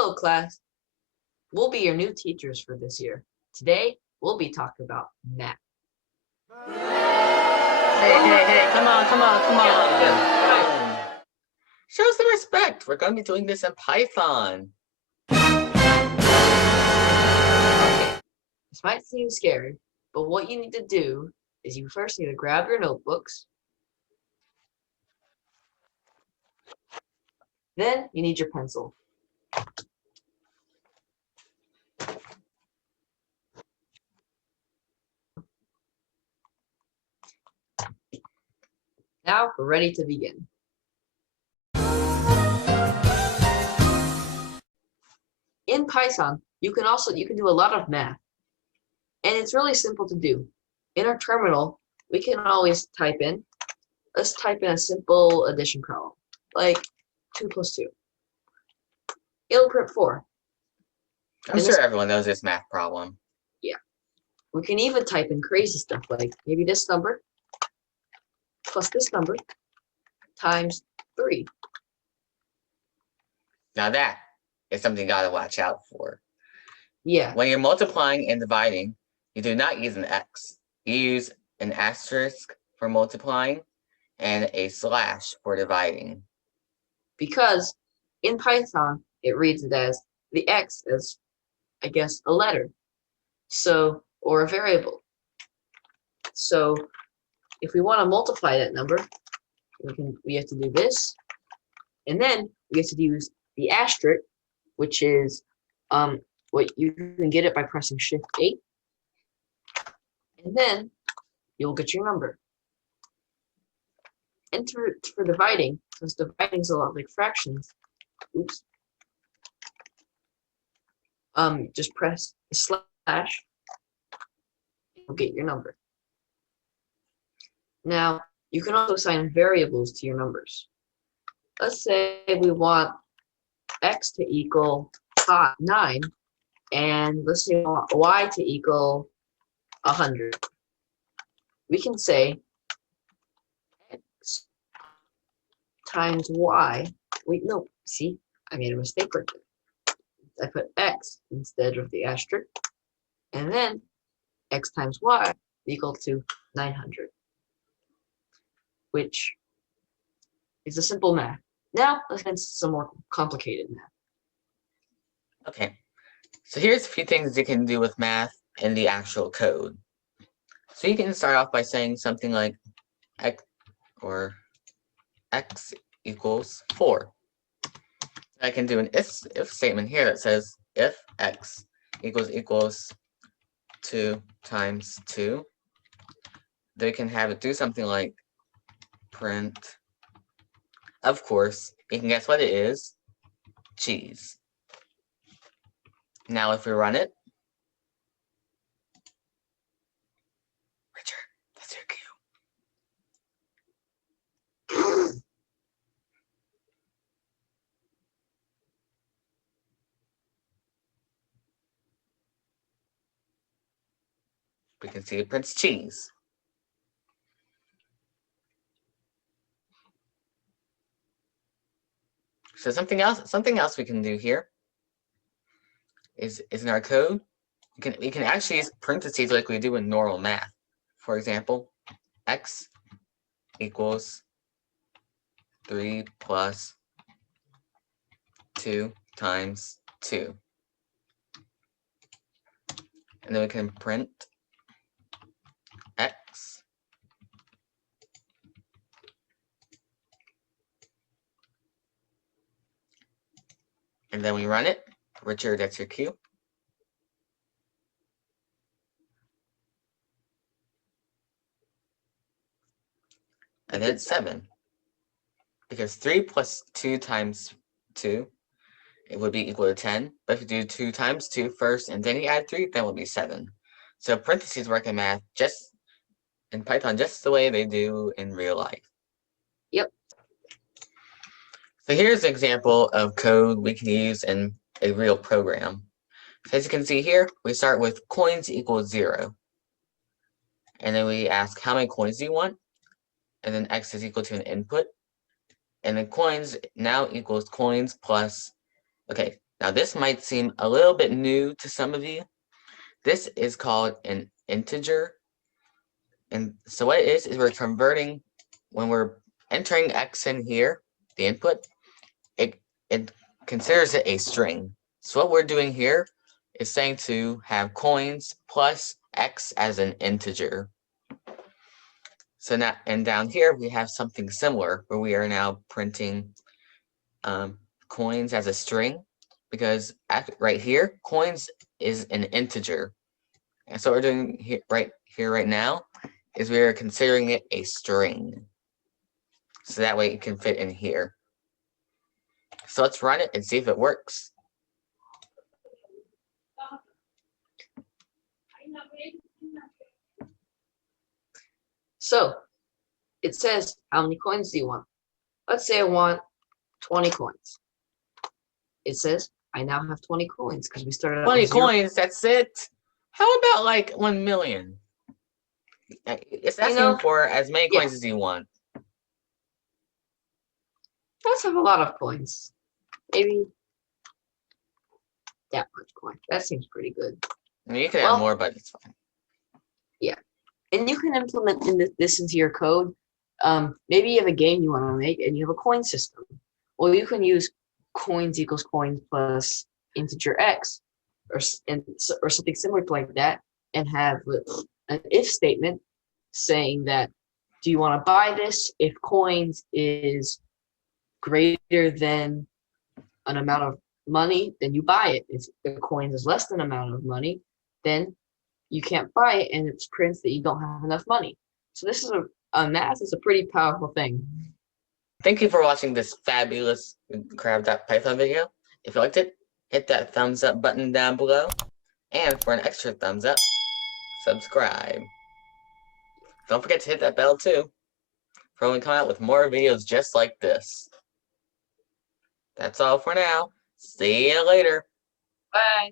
Hello, class. We'll be your new teachers for this year. Today, we'll be talking about math. Hey, come on. Show some respect. We're going to be doing this in Python. Okay, this might seem scary, but what you need to do is you first need to grab your notebooks. Then you need your pencil. Now we're ready to begin. In Python, you can do a lot of math. And it's really simple to do. In our terminal, we can always let's type in a simple addition column, like 2 plus 2. It'll print 4. I'm sure everyone knows this math problem. Yeah. We can even type in crazy stuff like maybe this number plus this number times 3. Now that is something you gotta watch out for. Yeah. When you're multiplying and dividing, you do not use an X. You use an asterisk for multiplying and a slash for dividing. Because in Python, it reads it as the X as, I guess, a letter. So, or a variable. So if we want to multiply that number, we have to do this, and then we have to use the asterisk, which is what you can get it by pressing Shift 8, and then you'll get your number. And for dividing, since dividing is a lot like fractions, just press the slash, you'll get your number. Now, you can also assign variables to your numbers. Let's say we want x to equal 9, and let's say we want y to equal 100. We can say x times y. Wait, no, see, I made a mistake right there. I put x instead of the asterisk, and then x times y equal to 900, which is a simple math. Now, let's get into some more complicated math. Okay, so here's a few things you can do with math in the actual code. So you can start off by saying something like x equals 4. I can do an if statement here that says if x equals 2 times 2, they can have it do something like print. Of course, you can guess what it is. Cheese. Now if we run it, Richard, that's your cue. We can see it prints cheese. So something else we can do here is in our code, we can actually use parentheses like we do in normal math. For example, x equals 3 plus 2 times 2. And then we can print x and then we run it. Richard, that's your cue. And then it's 7. Because 3 plus 2 times 2, it would be equal to 10. But if you do 2 times 2 first and then you add 3, that would be 7. So parentheses work in math just in Python just the way they do in real life. Yep. So here's an example of code we can use in a real program. So as you can see here, we start with coins equals 0. And then we ask how many coins do you want? And then x is equal to an input. And then coins now equals coins plus, okay, Now this might seem a little bit new to some of you. This is called an integer. And so what it is we're converting, when we're entering x in here, the input, it considers it a string. So what we're doing here is saying to have coins plus x as an integer. So now, and down here we have something similar where we are now printing coins as a string, because right here, coins is an integer. And so what we're doing here, right now, is we are considering it a string. So that way it can fit in here. So let's run it and see if it works. So it says, how many coins do you want? Let's say I want 20 coins. It says, I now have 20 coins because we started out 20 with 0. coins, that's it. How about like 1 million? It's asking know, for as many yeah. coins as you want. Let's have a lot of coins. Maybe that much coin. That seems pretty good. I mean, you could have more, but it's fine. Yeah. And you can implement this into your code. Maybe you have a game you want to make and you have a coin system. Well, you can use coins equals coins plus integer x or something similar to like that, and have an if statement saying that, do you want to buy this? If coins is greater than an amount of money, then you buy it. If the coins is less than amount of money, then you can't buy it, and it prints that you don't have enough money. So this is math is a pretty powerful thing. Thank you for watching this fabulous crab.python video. If you liked it, hit that thumbs up button down below. And for an extra thumbs up, subscribe. Don't forget to hit that bell too, for when we come out with more videos just like this. That's all for now. See you later. Bye.